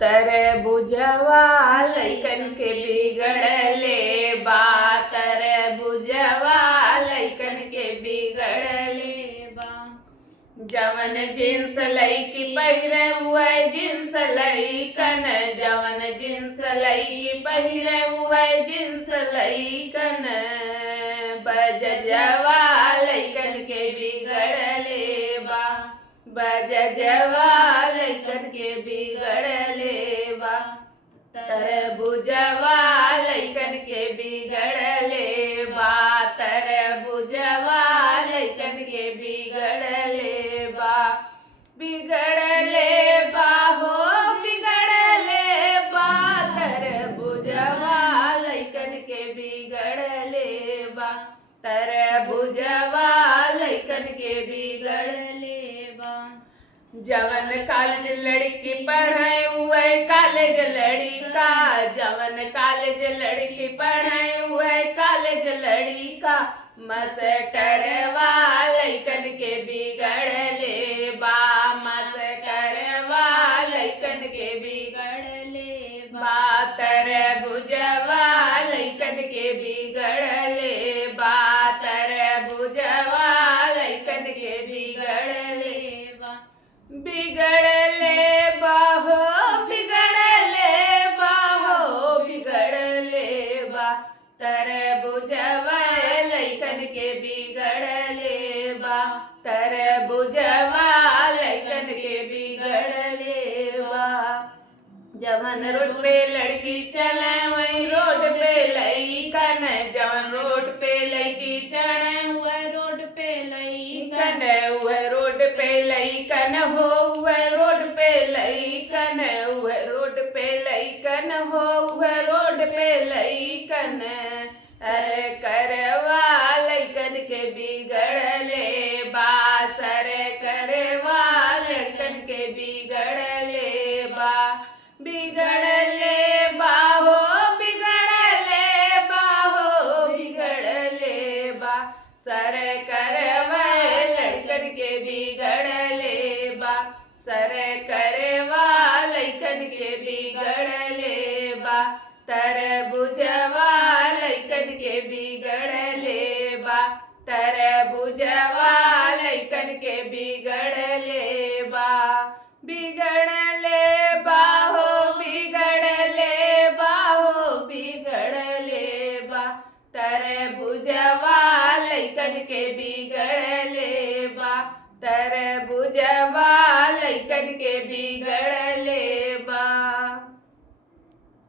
तरबुजवा लइकन के बिगड़ले बा। तरबुजवा लइकन के बिगड़ले बा। जवन जींस लईकी पहिरे उहे जींस लईकन। जवन जींस लईकी पहिरे उहे जींस लईकन। बजजवा लइकन के बिगड़ले बा। बजजवा लइकन के बिगड़ले बा। तरबुजवा लइकन के बिगड़ले बा। तरबुजवा लइकन के बिगड़ले बा। बिगड़ले बा हो बिगड़ले बा। तरबुजवा लइकन के बिगड़ले बा। तरबुजवा लइकन के बिगड़ले बा। जवन कॉलेज लड़की पढ़े उहे कॉलेज लड़का। जवन कॉलेज लड़की पढ़े उहे कॉलेज लड़का। मास्टरवा लइकन के बिगड़ले बा। मास्टरवा लइकन के बिगड़ले बा। तरबुजवा लइकन के बिगड़ले बा। तरबुजवा लइकन के बिगड़ले बा। बिगड़ले बा हो बिगड़ले बा हो बिगड़ले बा। तरबुजवा लइकन के बिगड़ले बा। तरबुजवा लइकन के बिगड़ले बा। जवन रोड पे लड़की चले वही रोड पे लइकन। जवन रोड पे लड़की चढ़े हुए रोड पे लइकन। वह रोड पे लइकन हो वह रोड पे लइकन। वह रोड पे लइकन हो वह रोड पे लइकन। सर करवा लइकन के बिगड़ले बा। सर करवा लड़कन के बिगड़ले बा। बिगड़ले बा हो बिगड़ले बा हो बिगड़ले बा। सर करवा लड़कन के बिगड़ले बा। सर करवा लइकन के बिगड़ले बा। तरबुजवा लइकन के बिगड़ले बा। तरबुजवा लइकन के बिगड़ले बा। बिगड़